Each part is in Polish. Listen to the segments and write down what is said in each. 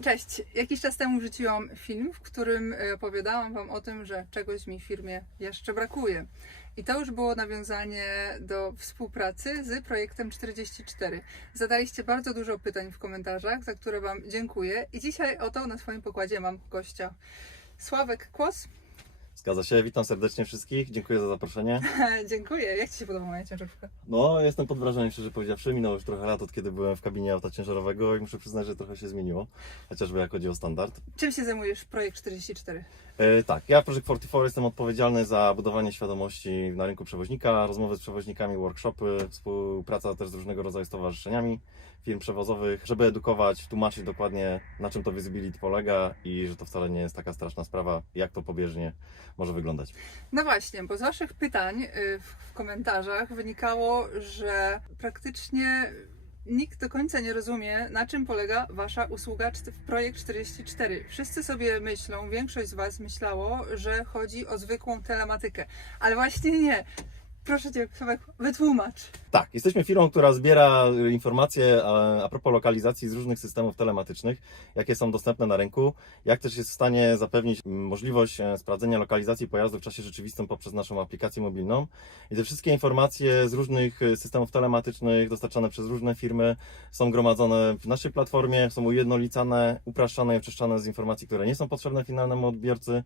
Cześć! Jakiś czas temu wrzuciłam film, w którym opowiadałam Wam o tym, że czegoś mi w firmie jeszcze brakuje. I to już było nawiązanie do współpracy z projektem 44. Zadaliście bardzo dużo pytań w komentarzach, za które Wam dziękuję. I dzisiaj oto na swoim pokładzie mam gościa. Sławek Kłos. Zgadza się, witam serdecznie wszystkich, dziękuję za zaproszenie. Dziękuję. Jak Ci się podoba moja ciężarówka? No, jestem pod wrażeniem, szczerze powiedziawszy, minęło już trochę lat, od kiedy byłem w kabinie auta ciężarowego i muszę przyznać, że trochę się zmieniło, chociażby jak chodzi o standard. Czym się zajmujesz w projekt 44? Tak, ja w Project 44 jestem odpowiedzialny za budowanie świadomości na rynku przewoźnika, rozmowy z przewoźnikami, workshopy, współpraca też z różnego rodzaju stowarzyszeniami firm przewozowych, żeby edukować, tłumaczyć dokładnie, na czym to visibility polega i że to wcale nie jest taka straszna sprawa, jak to pobieżnie może wyglądać. No właśnie, bo z Waszych pytań w komentarzach wynikało, że praktycznie nikt do końca nie rozumie, na czym polega Wasza usługa w projekt 44. Wszyscy sobie myślą, większość z Was myślało, że chodzi o zwykłą telematykę, ale właśnie nie. Proszę Cię, Sławek, wytłumacz. Tak, jesteśmy firmą, która zbiera informacje a propos lokalizacji z różnych systemów telematycznych, jakie są dostępne na rynku, jak też jest w stanie zapewnić możliwość sprawdzenia lokalizacji pojazdu w czasie rzeczywistym poprzez naszą aplikację mobilną. I te wszystkie informacje z różnych systemów telematycznych dostarczane przez różne firmy są gromadzone w naszej platformie, są ujednolicane, upraszczane i oczyszczane z informacji, które nie są potrzebne finalnemu odbiorcy.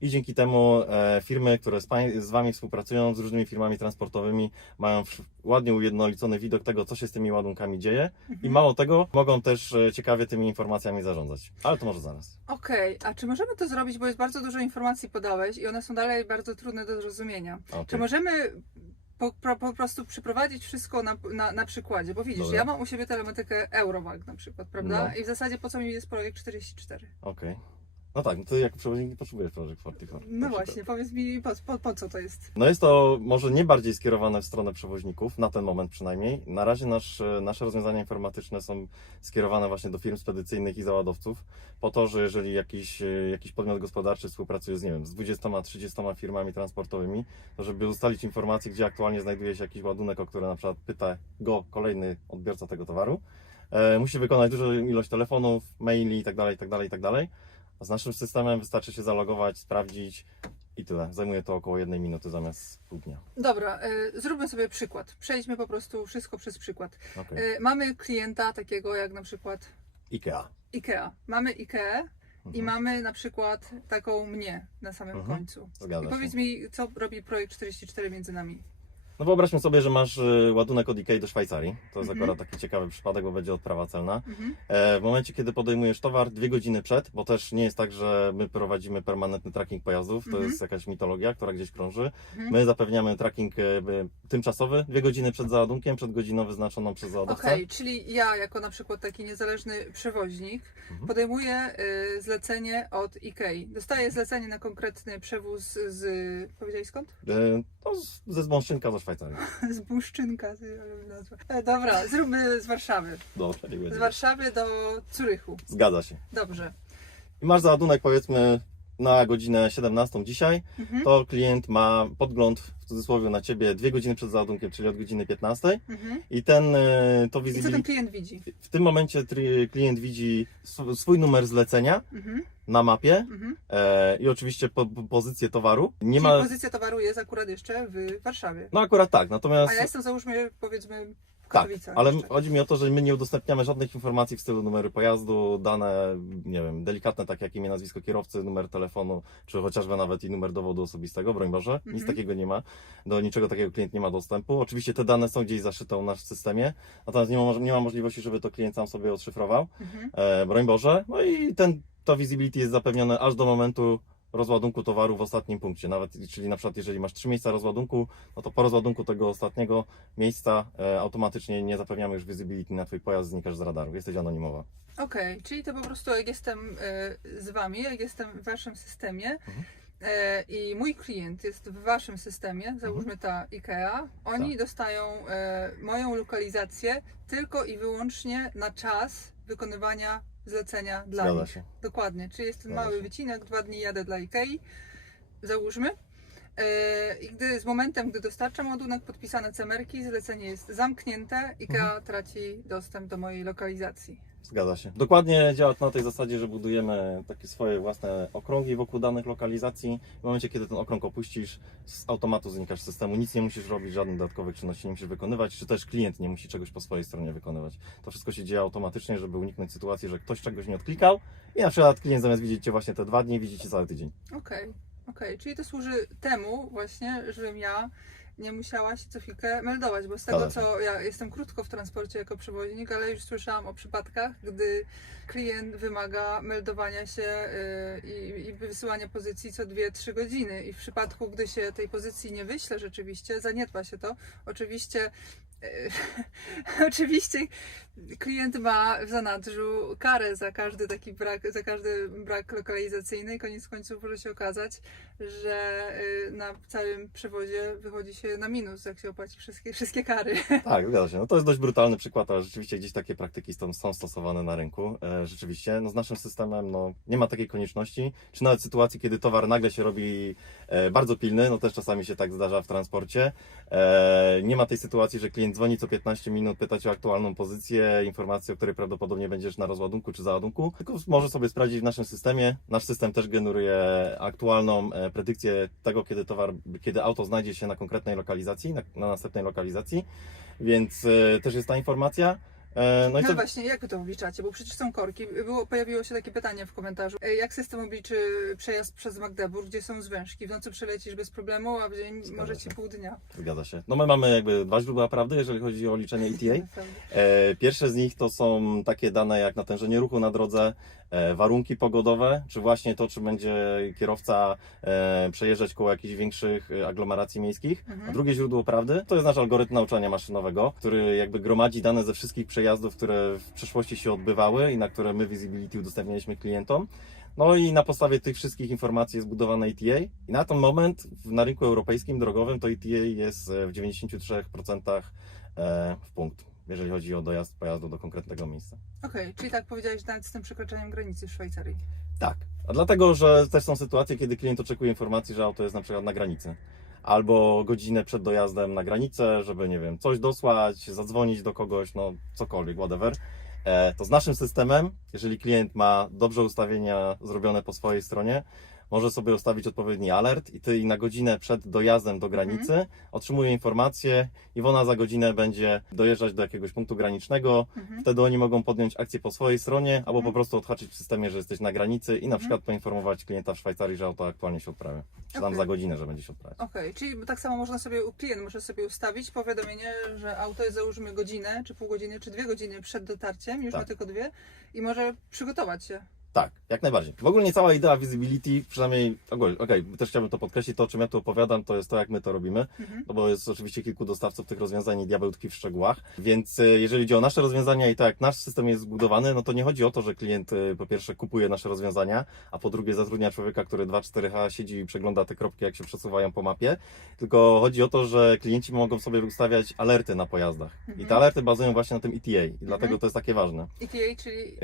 I dzięki temu firmy, które z Wami współpracują, z różnymi firmami transportowymi, mają ładnie ujednolicony widok tego, co się z tymi ładunkami dzieje i mało tego, mogą też ciekawie tymi informacjami zarządzać. Ale to może zaraz. Okej, a czy możemy to zrobić, bo jest bardzo dużo informacji podałeś i one są dalej bardzo trudne do zrozumienia. Okay. Czy możemy po prostu przeprowadzić wszystko na przykładzie? Bo widzisz, Dobra. ja mam u siebie telematykę Eurowag na przykład, prawda? No. I w zasadzie po co mi jest projekt 44? Okej. No tak, no to jako przewoźnik nie potrzebujesz Project 44. No właśnie, powiedz mi po co to jest? No jest to może nie bardziej skierowane w stronę przewoźników, na ten moment przynajmniej. Na razie nasze rozwiązania informatyczne są skierowane właśnie do firm spedycyjnych i załadowców, po to, że jeżeli jakiś podmiot gospodarczy współpracuje z, nie wiem, z 20-30 firmami transportowymi, to żeby ustalić informację, gdzie aktualnie znajduje się jakiś ładunek, o który na przykład pyta go kolejny odbiorca tego towaru, musi wykonać dużą ilość telefonów, maili itd., itd., itd. A z naszym systemem wystarczy się zalogować, sprawdzić i tyle. Zajmuje to około 1 minuty zamiast pół dnia. Dobra, zróbmy sobie przykład. Przejdźmy po prostu wszystko przez przykład. Okay. Mamy klienta takiego jak na przykład IKEA. Mamy IKEA i mamy na przykład taką mnie na samym końcu. Zgadza I powiedz się. mi, co robi projekt 44 między nami? No wyobraźmy sobie, że masz ładunek od IKEA do Szwajcarii. To jest akurat taki ciekawy przypadek, bo będzie odprawa celna. W momencie, kiedy podejmujesz towar 2 godziny przed, bo też nie jest tak, że my prowadzimy permanentny tracking pojazdów, to jest jakaś mitologia, która gdzieś krąży. My zapewniamy tracking tymczasowy 2 godziny przed załadunkiem, przed godziną wyznaczoną przez załadowcę. Okej, czyli ja jako na przykład taki niezależny przewoźnik podejmuję zlecenie od IKEA. Dostaję zlecenie na konkretny przewóz powiedziałeś skąd? Ze Zbąszczynka do Szwajcarii. Z Błuszczynka. Dobra, zróbmy z Warszawy. Dobrze, nie będzie. Z Warszawy do Zurychu. Zgadza się. Dobrze. I masz załadunek powiedzmy na godzinę 17 dzisiaj, to klient ma podgląd w cudzysłowie na Ciebie 2 godziny przed załadunkiem, czyli od godziny 15 i to I co visibility... ten klient widzi? W tym momencie klient widzi swój numer zlecenia na mapie i oczywiście pozycję towaru. Czyli pozycja towaru jest akurat jeszcze w Warszawie. No akurat tak, natomiast... A ja jestem załóżmy powiedzmy w Tak, Katowicach. ale jeszcze. chodzi mi o to, że my nie udostępniamy żadnych informacji w stylu numeru pojazdu, dane, nie wiem, delikatne, tak jak imię, nazwisko kierowcy, numer telefonu, czy chociażby nawet i numer dowodu osobistego, broń Boże, nic takiego nie ma, do niczego takiego klient nie ma dostępu. Oczywiście te dane są gdzieś zaszyte u nas w systemie, natomiast nie ma możliwości, żeby to klient sam sobie odszyfrował, broń Boże, no i to visibility jest zapewnione aż do momentu rozładunku towaru w ostatnim punkcie, czyli na przykład jeżeli masz 3 miejsca rozładunku, no to po rozładunku tego ostatniego miejsca automatycznie nie zapewniamy już visibility na Twój pojazd, znikasz z radaru, jesteś anonimowa. Okej, czyli to po prostu jak jestem z Wami, jak jestem w Waszym systemie i mój klient jest w Waszym systemie, załóżmy ta IKEA, oni dostają moją lokalizację tylko i wyłącznie na czas wykonywania zlecenia dla Zgadza nich. się. Dokładnie, czyli jest ten Zgadza mały się. wycinek, 2 dni jadę dla IKEA, załóżmy. I gdy z momentem, gdy dostarczam ładunek, podpisane cemerki, zlecenie jest zamknięte, IKEA traci dostęp do mojej lokalizacji. Zgadza się. Dokładnie działa to na tej zasadzie, że budujemy takie swoje własne okrągi wokół danych lokalizacji. W momencie, kiedy ten okrąg opuścisz, z automatu znikasz z systemu, nic nie musisz robić, żadnych dodatkowych czynności nie musisz wykonywać, czy też klient nie musi czegoś po swojej stronie wykonywać. To wszystko się dzieje automatycznie, żeby uniknąć sytuacji, że ktoś czegoś nie odklikał i na przykład klient zamiast widzieć Cię właśnie te 2 dni, widzi Cię cały tydzień. Okej, czyli to służy temu właśnie, żebym ja nie musiała się co chwilkę meldować, bo z tego co ja jestem krótko w transporcie jako przewoźnik, ale już słyszałam o przypadkach, gdy klient wymaga meldowania się i wysyłania pozycji co 2-3 godziny i w przypadku, gdy się tej pozycji nie wyśle rzeczywiście, zaniedba się to, oczywiście klient ma w zanadrzu karę za każdy taki brak, za każdy brak lokalizacyjny i koniec końców może się okazać, że na całym przewozie wychodzi się na minus, jak się opłaci wszystkie kary. Tak, zgadza się. No to jest dość brutalny przykład, ale rzeczywiście gdzieś takie praktyki są stosowane na rynku. Rzeczywiście, no z naszym systemem nie ma takiej konieczności, czy nawet sytuacji, kiedy towar nagle się robi bardzo pilny, no też czasami się tak zdarza w transporcie. Nie ma tej sytuacji, że klient dzwoni co 15 minut, pyta Cię o aktualną pozycję, informację, o której prawdopodobnie będziesz na rozładunku czy załadunku, tylko może sobie sprawdzić w naszym systemie. Nasz system też generuje aktualną predykcję tego, kiedy auto znajdzie się na konkretnej lokalizacji, na następnej lokalizacji, więc też jest ta informacja. No właśnie, jak Wy to obliczacie? Bo przecież są korki. Pojawiło się takie pytanie w komentarzu. Jak system obliczy przejazd przez Magdeburg, gdzie są zwężki? W nocy przelecisz bez problemu, a w dzień może Ci pół dnia. Zgadza się. No my mamy jakby 2 źródła prawdy, jeżeli chodzi o liczenie ETA. Pierwsze z nich to są takie dane jak natężenie ruchu na drodze, warunki pogodowe, czy właśnie to, czy będzie kierowca przejeżdżać koło jakichś większych aglomeracji miejskich. A drugie źródło prawdy to jest nasz algorytm nauczania maszynowego, który jakby gromadzi dane ze wszystkich przejazdów, które w przeszłości się odbywały i na które my Visibility udostępnialiśmy klientom. No i na podstawie tych wszystkich informacji jest budowane ETA i na ten moment na rynku europejskim drogowym to ETA jest w 93% w punkt, jeżeli chodzi o dojazd pojazdu do konkretnego miejsca. Okej, czyli tak powiedziałeś, nawet z tym przekraczaniem granicy w Szwajcarii. Tak, a dlatego, że też są sytuacje, kiedy klient oczekuje informacji, że auto jest na przykład na granicy. Albo godzinę przed dojazdem na granicę, żeby, nie wiem, coś dosłać, zadzwonić do kogoś, no cokolwiek, whatever. To z naszym systemem, jeżeli klient ma dobrze ustawienia zrobione po swojej stronie, może sobie ustawić odpowiedni alert i Ty na godzinę przed dojazdem do granicy otrzymuje informację i ona za godzinę będzie dojeżdżać do jakiegoś punktu granicznego. Wtedy oni mogą podjąć akcję po swojej stronie albo po prostu odhaczyć w systemie, że jesteś na granicy i na przykład poinformować klienta w Szwajcarii, że auto aktualnie się odprawia. Czy tam za godzinę, że będzie się odprawiać. Okej, czyli tak samo klient może sobie ustawić powiadomienie, że auto jest załóżmy godzinę, czy pół godziny, czy 2 godziny przed dotarciem, już ma tylko 2 i może przygotować się. Tak, jak najbardziej. W ogóle nie cała idea Visibility, przynajmniej, też chciałbym to podkreślić, to o czym ja tu opowiadam, to jest to, jak my to robimy, no bo jest oczywiście kilku dostawców tych rozwiązań i diabeł tkwi w szczegółach, więc jeżeli chodzi o nasze rozwiązania i to, jak nasz system jest zbudowany, no to nie chodzi o to, że klient po pierwsze kupuje nasze rozwiązania, a po drugie zatrudnia człowieka, który 2-4H siedzi i przegląda te kropki, jak się przesuwają po mapie, tylko chodzi o to, że klienci mogą sobie ustawiać alerty na pojazdach i te alerty bazują właśnie na tym ETA i dlatego to jest takie ważne. ETA, czyli...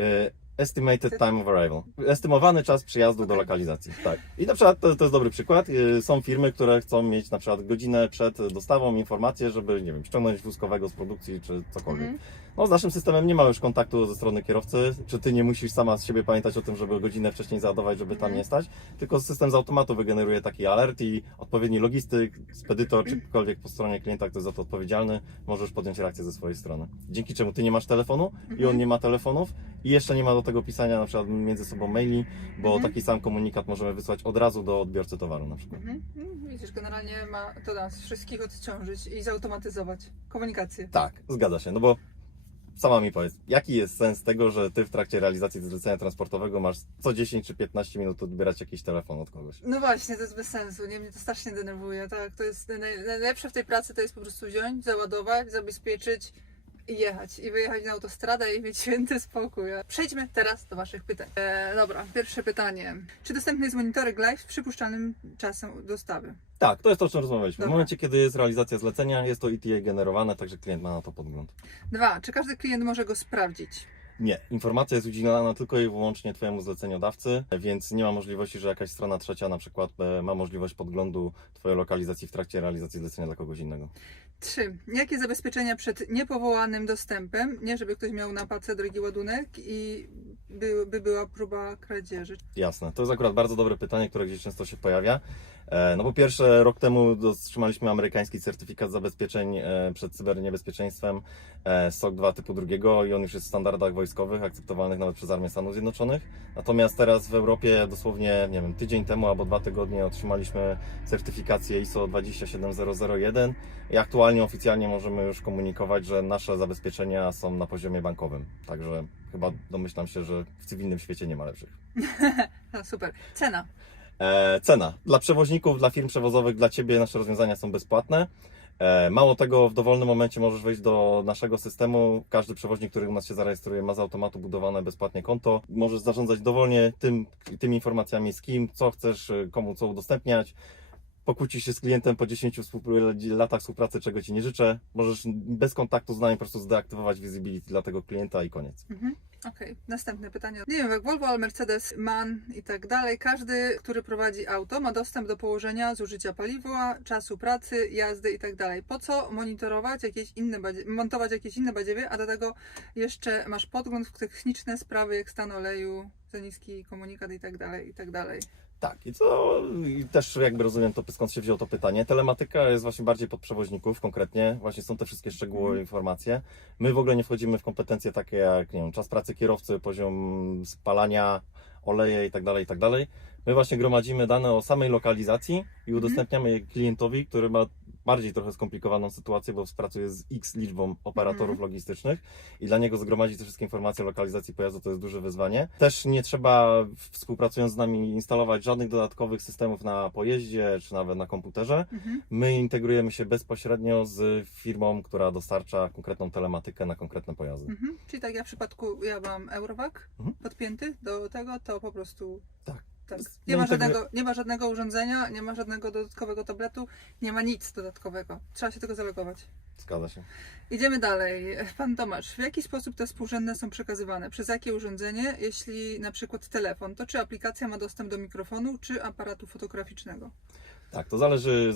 Estimated time of arrival. Estymowany czas przyjazdu do lokalizacji. Tak. I na przykład to jest dobry przykład. Są firmy, które chcą mieć na przykład godzinę przed dostawą informację, żeby, nie wiem, ściągnąć wózkowego z produkcji czy cokolwiek. No z naszym systemem nie ma już kontaktu ze strony kierowcy, czy ty nie musisz sama z siebie pamiętać o tym, żeby godzinę wcześniej załadować, żeby tam nie stać, tylko system z automatu wygeneruje taki alert i odpowiedni logistyk, spedytor, czy ktokolwiek po stronie klienta, kto jest za to odpowiedzialny, możesz podjąć reakcję ze swojej strony. Dzięki czemu ty nie masz telefonu i on nie ma telefonów i jeszcze nie ma do tego pisania na przykład między sobą maili, bo taki sam komunikat możemy wysłać od razu do odbiorcy towaru na przykład. Widzisz, generalnie ma to nas wszystkich odciążyć i zautomatyzować komunikację. Tak, zgadza się, no bo sama mi powiedz, jaki jest sens tego, że ty w trakcie realizacji zlecenia transportowego masz co 10 czy 15 minut odbierać jakiś telefon od kogoś? No właśnie, to jest bez sensu, nie? Mnie to strasznie denerwuje, tak? To jest najlepsze w tej pracy, to jest po prostu wziąć, załadować, zabezpieczyć i jechać. I wyjechać na autostradę i mieć święty spokój. Przejdźmy teraz do Waszych pytań. Dobra, pierwsze pytanie. Czy dostępny jest monitoring live z przypuszczalnym czasem dostawy? Tak, to jest to, o czym rozmawialiśmy. Dobra. W momencie, kiedy jest realizacja zlecenia, jest to ETA generowane, także klient ma na to podgląd. 2. Czy każdy klient może go sprawdzić? Nie, informacja jest udzielana tylko i wyłącznie Twojemu zleceniodawcy, więc nie ma możliwości, że jakaś strona trzecia na przykład ma możliwość podglądu Twojej lokalizacji w trakcie realizacji zlecenia dla kogoś innego. 3. Jakie zabezpieczenia przed niepowołanym dostępem, nie żeby ktoś miał na pace drogi ładunek i była próba kradzieży? Jasne, to jest akurat bardzo dobre pytanie, które gdzieś często się pojawia. No po pierwsze, rok temu otrzymaliśmy amerykański certyfikat zabezpieczeń przed cyberniebezpieczeństwem SOC 2 typu 2 i on już jest w standardach wojskowych, akceptowalnych nawet przez Armię Stanów Zjednoczonych. Natomiast teraz w Europie dosłownie, nie wiem, tydzień temu albo 2 tygodnie otrzymaliśmy certyfikację ISO 27001 i aktualnie oficjalnie możemy już komunikować, że nasze zabezpieczenia są na poziomie bankowym. Także chyba domyślam się, że w cywilnym świecie nie ma lepszych. No super. Cena. Cena. Dla przewoźników, dla firm przewozowych, dla Ciebie nasze rozwiązania są bezpłatne. Mało tego, w dowolnym momencie możesz wejść do naszego systemu. Każdy przewoźnik, który u nas się zarejestruje, ma z automatu budowane bezpłatnie konto. Możesz zarządzać dowolnie tymi informacjami, z kim, co chcesz, komu co udostępniać. Pokłócisz się z klientem po 10 latach współpracy, czego Ci nie życzę. Możesz bez kontaktu z nami po prostu zdeaktywować visibility dla tego klienta i koniec. Okej, następne pytanie. Nie wiem, jak Volvo, ale Mercedes, MAN i tak dalej. Każdy, który prowadzi auto, ma dostęp do położenia, zużycia paliwa, czasu pracy, jazdy i tak dalej. Po co montować jakieś inne badziewie, a do tego jeszcze masz podgląd w techniczne sprawy, jak stan oleju, za niski komunikat i tak dalej, i tak dalej. Tak, i też jakby rozumiem skąd się wzięło to pytanie. Telematyka jest właśnie bardziej pod przewoźników konkretnie, właśnie są te wszystkie szczegółowe informacje. My w ogóle nie wchodzimy w kompetencje takie jak, nie wiem, czas pracy kierowcy, poziom spalania, oleje i tak dalej. My właśnie gromadzimy dane o samej lokalizacji i udostępniamy je klientowi, który ma bardziej trochę skomplikowaną sytuację, bo współpracuje z X liczbą operatorów logistycznych i dla niego zgromadzić te wszystkie informacje o lokalizacji pojazdu to jest duże wyzwanie. Też nie trzeba, współpracując z nami, instalować żadnych dodatkowych systemów na pojeździe czy nawet na komputerze. My integrujemy się bezpośrednio z firmą, która dostarcza konkretną telematykę na konkretne pojazdy. Czyli tak jak w przypadku, ja mam Eurovac podpięty do tego, to po prostu... Tak. Tak. Nie ma żadnego urządzenia, nie ma żadnego dodatkowego tabletu, nie ma nic dodatkowego. Trzeba się tego zalogować. Zgadza się. Idziemy dalej. Pan Tomasz, w jaki sposób te współrzędne są przekazywane? Przez jakie urządzenie? Jeśli na przykład telefon, to czy aplikacja ma dostęp do mikrofonu, czy aparatu fotograficznego? Tak, to zależy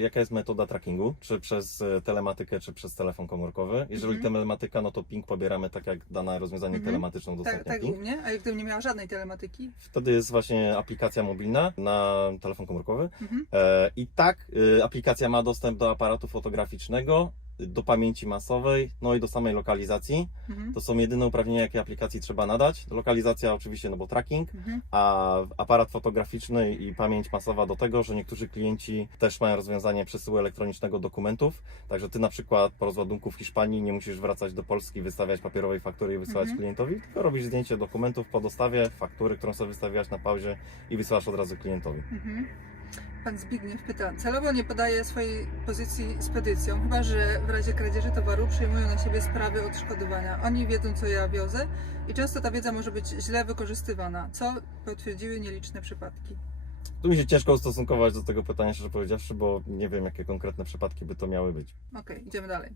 jaka jest metoda trackingu, czy przez telematykę, czy przez telefon komórkowy. Jeżeli telematyka, no to ping pobieramy tak jak dane rozwiązanie telematyczne udostępnia Tak ping. u mnie, a gdybym nie miała żadnej telematyki? Wtedy jest właśnie aplikacja mobilna na telefon komórkowy. I tak, aplikacja ma dostęp do aparatu fotograficznego, do pamięci masowej, no i do samej lokalizacji. To są jedyne uprawnienia, jakie aplikacji trzeba nadać. Lokalizacja oczywiście, no bo tracking, a aparat fotograficzny i pamięć masowa do tego, że niektórzy klienci też mają rozwiązanie przesyłu elektronicznego dokumentów, także Ty na przykład po rozładunku w Hiszpanii nie musisz wracać do Polski, wystawiać papierowej faktury i wysyłać klientowi, tylko robisz zdjęcie dokumentów po dostawie, faktury, którą sobie wystawiłaś na pauzie i wysyłasz od razu klientowi. Pan Zbigniew pyta, celowo nie podaje swojej pozycji spedycjom, chyba że w razie kradzieży towaru przyjmują na siebie sprawy odszkodowania. Oni wiedzą, co ja wiozę i często ta wiedza może być źle wykorzystywana, co potwierdziły nieliczne przypadki. Tu mi się ciężko ustosunkować do tego pytania, szczerze powiedziawszy, bo nie wiem, jakie konkretne przypadki by to miały być. Okej, idziemy dalej.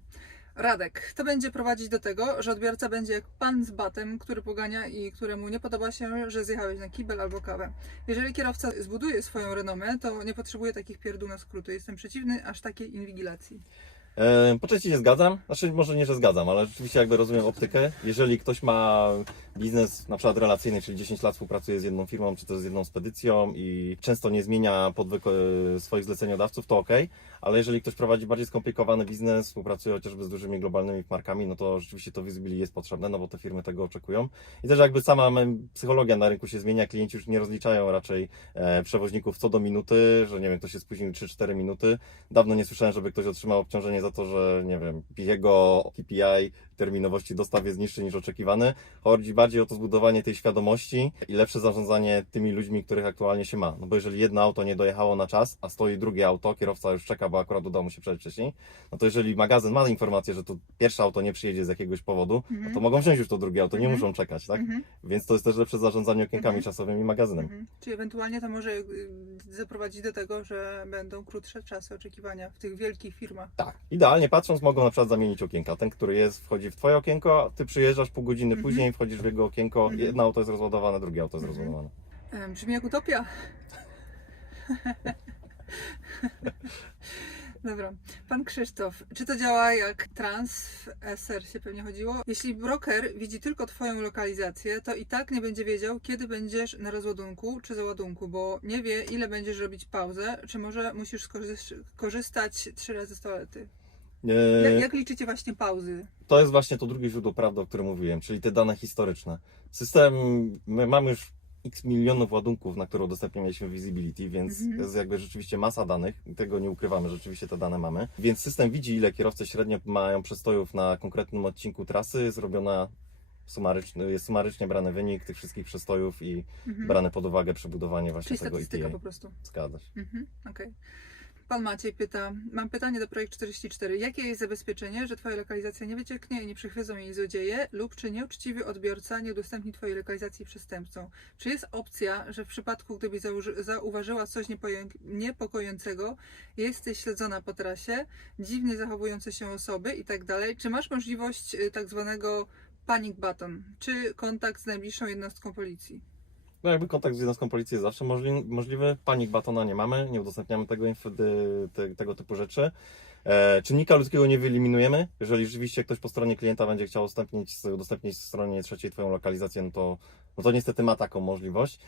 Radek, to będzie prowadzić do tego, że odbiorca będzie jak pan z batem, który pogania i któremu nie podoba się, że zjechałeś na kibel albo kawę. Jeżeli kierowca zbuduje swoją renomę, to nie potrzebuje takich pierdół na skróty. Jestem przeciwny aż takiej inwigilacji. Po części się zgadzam, znaczy może nie, że zgadzam, ale rzeczywiście jakby rozumiem optykę. Jeżeli ktoś ma biznes na przykład relacyjny, czyli 10 lat współpracuje z jedną firmą, czy też z jedną spedycją i często nie zmienia swoich zleceniodawców, to ok, ale jeżeli ktoś prowadzi bardziej skomplikowany biznes, współpracuje chociażby z dużymi globalnymi markami, no to rzeczywiście to visibility jest potrzebne, no bo te firmy tego oczekują. I też jakby sama psychologia na rynku się zmienia, klienci już nie rozliczają raczej przewoźników co do minuty, że nie wiem, ktoś się spóźnił 3-4 minuty. Dawno nie słyszałem, żeby ktoś otrzymał obciążenie za to, że nie wiem, jego KPI terminowości dostaw jest niższy niż oczekiwany. Chodzi bardziej o to zbudowanie tej świadomości i lepsze zarządzanie tymi ludźmi, których aktualnie się ma. No bo jeżeli jedno auto nie dojechało na czas, a stoi drugie auto, kierowca już czeka, bo akurat udało mu się przejść wcześniej, no to jeżeli magazyn ma informację, że to pierwsze auto nie przyjedzie z jakiegoś powodu, no to mogą wziąć już to drugie auto, nie muszą czekać, tak? Więc to jest też lepsze zarządzanie okienkami czasowymi magazynem. Czyli ewentualnie to może zaprowadzić do tego, że będą krótsze czasy oczekiwania w tych wielkich firmach. Tak. Idealnie patrząc, mogą na przykład zamienić okienka. Ten, który jest, wchodzi w twoje okienko, ty przyjeżdżasz pół godziny później, wchodzisz w jego okienko, jedno auto jest rozładowane, drugie auto jest rozładowane. Brzmi jak utopia. Dobra. Pan Krzysztof, czy to działa jak trans w SR się pewnie chodziło? Jeśli broker widzi tylko Twoją lokalizację, to i tak nie będzie wiedział, kiedy będziesz na rozładunku czy załadunku, bo nie wie, ile będziesz robić pauzę, czy może musisz korzystać 3 razy z toalety. Jak liczycie właśnie pauzy? To jest właśnie to drugie źródło prawdy, o którym mówiłem, czyli te dane historyczne. System, my mamy już x milionów ładunków, na które udostępnialiśmy visibility, więc to jest jakby rzeczywiście masa danych, tego nie ukrywamy, rzeczywiście te dane mamy. Więc system widzi, ile kierowcy średnio mają przestojów na konkretnym odcinku trasy, zrobiona jest sumarycznie brany wynik tych wszystkich przestojów i brane pod uwagę przebudowanie właśnie Czyli tego statystyka ETA. po prostu. Zgadza się. Okej. Pan Maciej pyta, mam pytanie do Projekt 44. Jakie jest zabezpieczenie, że Twoja lokalizacja nie wycieknie i nie przychwycą jej złodzieje lub czy nieuczciwy odbiorca nie udostępni Twojej lokalizacji przestępcom? Czy jest opcja, że w przypadku, gdybyś zauważyła coś niepokojącego, jesteś śledzona po trasie, dziwnie zachowujące się osoby i tak dalej? Czy masz możliwość tak zwanego panic button, czy kontakt z najbliższą jednostką policji? No jakby kontakt z jednostką policji jest zawsze możliwy. Panic batona nie mamy, nie udostępniamy tego typu rzeczy. Czynnika ludzkiego nie wyeliminujemy. Jeżeli rzeczywiście ktoś po stronie klienta będzie chciał udostępnić stronie trzeciej Twoją lokalizację, no to niestety ma taką możliwość.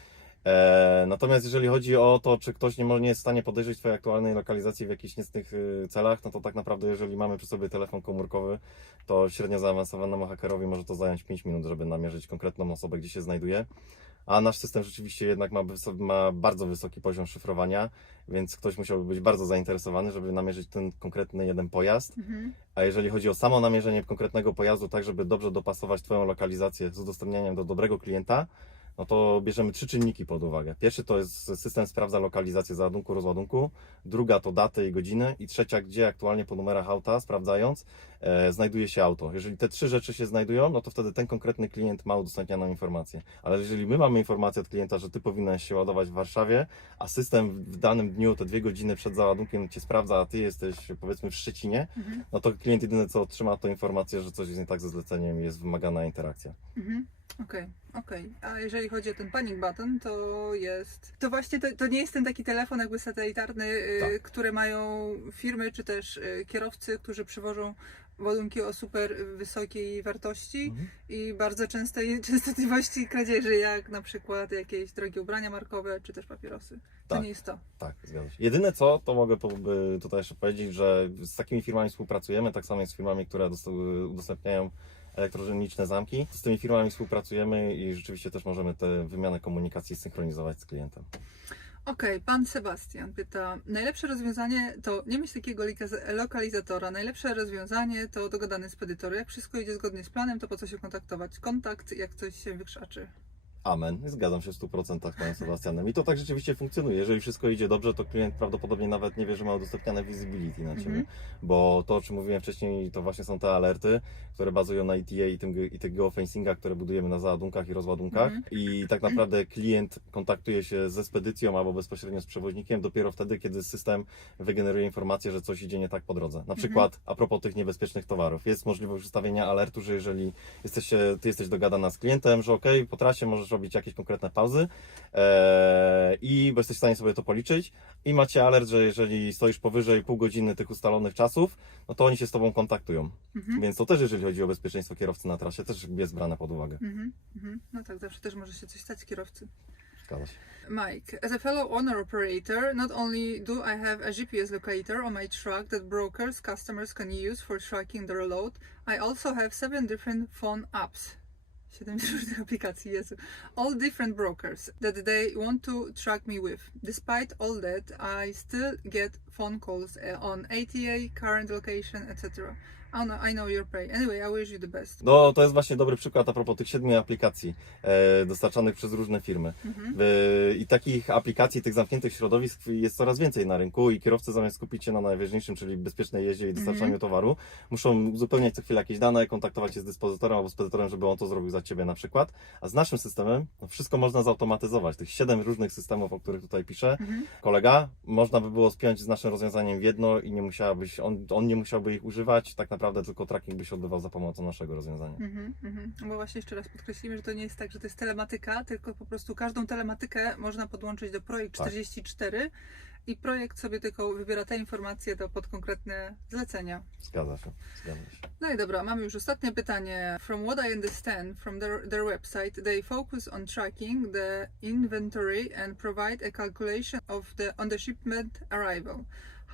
Natomiast jeżeli chodzi o to, czy ktoś nie jest w stanie podejrzeć Twojej aktualnej lokalizacji w jakichś niecnych celach, no to tak naprawdę jeżeli mamy przy sobie telefon komórkowy, to średnio zaawansowanemu hakerowi może to zająć 5 minut, żeby namierzyć konkretną osobę, gdzie się znajduje. A nasz system rzeczywiście jednak ma bardzo wysoki poziom szyfrowania, więc ktoś musiałby być bardzo zainteresowany, żeby namierzyć ten konkretny jeden pojazd. A jeżeli chodzi o samo namierzenie konkretnego pojazdu, tak żeby dobrze dopasować Twoją lokalizację z udostępnianiem do dobrego klienta, no to bierzemy 3 czynniki pod uwagę. Pierwszy to jest system sprawdza lokalizację załadunku, rozładunku, druga to datę i godziny i trzecia, gdzie aktualnie po numerach auta, sprawdzając, znajduje się auto. Jeżeli te 3 rzeczy się znajdują, no to wtedy ten konkretny klient ma udostępnianą informację. Ale jeżeli my mamy informację od klienta, że Ty powinieneś się ładować w Warszawie, a system w danym dniu, te 2 godziny przed załadunkiem Cię sprawdza, a Ty jesteś powiedzmy w Szczecinie, no to klient jedyne co otrzyma to informację, że coś jest nie tak ze zleceniem i jest wymagana interakcja. Okej. A jeżeli chodzi o ten panic button, to właśnie to nie jest ten taki telefon jakby satelitarny, który mają firmy czy też kierowcy, którzy przywożą ładunki o super wysokiej wartości i bardzo częstej częstotliwości kradzieży, jak na przykład jakieś drogie ubrania markowe czy też papierosy. To nie jest to. Tak, zgadza się. Jedyne co, to mogę tutaj jeszcze powiedzieć, że z takimi firmami współpracujemy, tak samo jak z firmami, które udostępniają elektroniczne zamki. Z tymi firmami współpracujemy i rzeczywiście też możemy tę wymianę komunikacji synchronizować z klientem. Okej, pan Sebastian pyta, najlepsze rozwiązanie to nie mieć takiego lokalizatora, najlepsze rozwiązanie to dogadany spedytor. Jak wszystko idzie zgodnie z planem, to po co się kontaktować? Kontakt, jak coś się wykrzaczy. Amen. Zgadzam się w 100% z panem Sebastianem. I to tak rzeczywiście funkcjonuje. Jeżeli wszystko idzie dobrze, to klient prawdopodobnie nawet nie wie, że ma udostępniane visibility na Ciebie. Bo to, o czym mówiłem wcześniej, to właśnie są te alerty, które bazują na ETA i tych geofencingach, które budujemy na załadunkach i rozładunkach. I tak naprawdę klient kontaktuje się ze spedycją albo bezpośrednio z przewoźnikiem dopiero wtedy, kiedy system wygeneruje informację, że coś idzie nie tak po drodze. Na przykład a propos tych niebezpiecznych towarów. Jest możliwość ustawienia alertu, że jeżeli ty jesteś dogadana z klientem, że po trasie możesz robić jakieś konkretne pauzy bo jesteś w stanie sobie to policzyć i macie alert, że jeżeli stoisz powyżej pół godziny tych ustalonych czasów, no to oni się z Tobą kontaktują. Więc to też, jeżeli chodzi o bezpieczeństwo kierowcy na trasie, też jest brane pod uwagę. No tak, zawsze też może się coś stać kierowcy. Zgadza się. Mike, as a fellow owner operator, not only do I have a GPS locator on my truck that brokers, customers can use for tracking their load, I also have 7 different phone apps. 7 różnych aplikacji, Jezu. All different brokers that they want to track me with. Despite all that, I still get phone calls on ATA, current location, etc. Oh no, I know your pay. Anyway, I wish you the best. No, to jest właśnie dobry przykład a propos tych 7 aplikacji dostarczanych przez różne firmy. I takich aplikacji, tych zamkniętych środowisk jest coraz więcej na rynku i kierowcy zamiast skupić się na najważniejszym, czyli bezpiecznej jeździe i dostarczaniu towaru, muszą uzupełniać co chwilę jakieś dane, kontaktować się z dyspozytorem albo z pedytorem, żeby on to zrobił za Ciebie na przykład. A z naszym systemem wszystko można zautomatyzować. Tych 7 różnych systemów, o których tutaj piszę, kolega, można by było spiąć z naszym rozwiązaniem w jedno i nie musiałabyś, on nie musiałby ich używać, tak naprawdę tylko tracking by się odbywał za pomocą naszego rozwiązania. Bo właśnie jeszcze raz podkreślimy, że to nie jest tak, że to jest telematyka, tylko po prostu każdą telematykę można podłączyć do projekt 44 i projekt sobie tylko wybiera te informacje pod konkretne zlecenia. Zgadza się, zgadza się. No i dobra, mamy już ostatnie pytanie. From what I understand from their website, they focus on tracking the inventory and provide a calculation on the shipment arrival.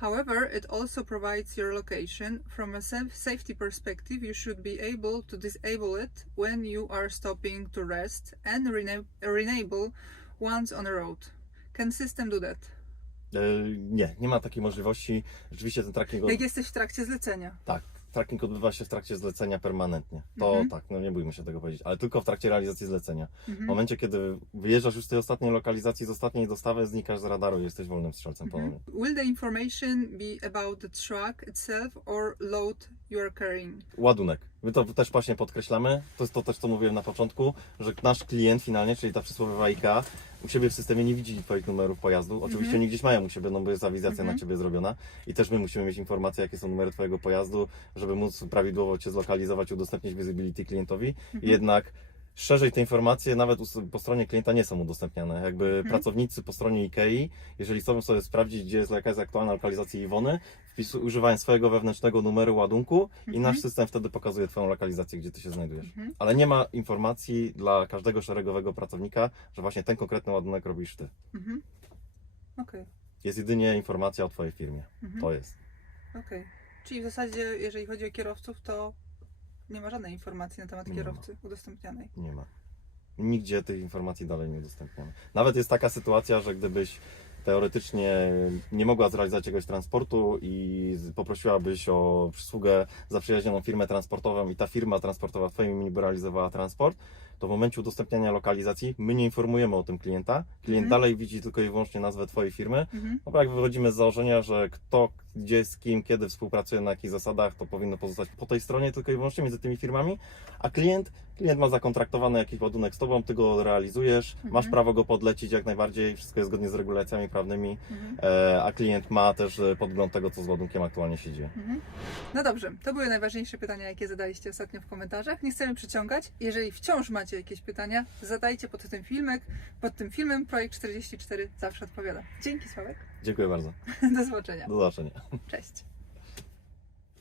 However, it also provides your location. From a safety perspective, you should be able to disable it when you are stopping to rest and renable once on the road. Can system do that? Nie ma takiej możliwości. Rzeczywiście ten tracking... Jak jesteś w trakcie zlecenia. Tak, tracking odbywa się w trakcie zlecenia permanentnie. To tak, no nie bójmy się tego powiedzieć, ale tylko w trakcie realizacji zlecenia. W momencie, kiedy wyjeżdżasz już z tej ostatniej lokalizacji, z ostatniej dostawy, znikasz z radaru i jesteś wolnym strzelcem ponownie. Will the information be about the truck itself or load you are carrying? Ładunek. My to też właśnie podkreślamy, to jest to też, co mówiłem na początku, że nasz klient finalnie, czyli ta przysłowiowa IKEA, u siebie w systemie nie widzi Twoich numerów pojazdu. Oczywiście oni gdzieś mają u siebie, no bo jest awizacja na Ciebie zrobiona i też my musimy mieć informację, jakie są numery Twojego pojazdu, żeby móc prawidłowo Cię zlokalizować, udostępnić visibility klientowi. Jednak szerzej te informacje nawet po stronie klienta nie są udostępniane. Jakby pracownicy po stronie IKEA, jeżeli chcą sobie sprawdzić, jaka jest aktualna lokalizacja Iwony, używają swojego wewnętrznego numeru ładunku i nasz system wtedy pokazuje Twoją lokalizację, gdzie Ty się znajdujesz. Ale nie ma informacji dla każdego szeregowego pracownika, że właśnie ten konkretny ładunek robisz Ty. Okej. Jest jedynie informacja o Twojej firmie. To jest. Okej. Czyli w zasadzie, jeżeli chodzi o kierowców, to nie ma żadnej informacji na temat kierowcy udostępnianej. Nie ma. Nigdzie tych informacji dalej nie udostępniamy. Nawet jest taka sytuacja, że gdybyś teoretycznie nie mogła zrealizować jakiegoś transportu i poprosiłabyś o przysługę zaprzyjaźnioną firmę transportową i ta firma transportowa w Twoim imieniu realizowała transport, to w momencie udostępniania lokalizacji my nie informujemy o tym klienta. Klient dalej widzi tylko i wyłącznie nazwę Twojej firmy. No bo jak wychodzimy z założenia, że kto, gdzie, z kim, kiedy współpracuje, na jakich zasadach, to powinno pozostać po tej stronie tylko i wyłącznie między tymi firmami, a klient ma zakontraktowany jakiś ładunek z Tobą, Ty go realizujesz, masz prawo go podlecić jak najbardziej, wszystko jest zgodnie z regulacjami prawnymi, a klient ma też podgląd tego, co z ładunkiem aktualnie się dzieje. No dobrze, to były najważniejsze pytania, jakie zadaliście ostatnio w komentarzach. Nie chcemy przyciągać. Jeżeli wciąż macie jakieś pytania, zadajcie pod tym filmem Projekt 44 zawsze odpowiada. Dzięki, Sławek. Dziękuję bardzo. Do zobaczenia. Do zobaczenia. Cześć.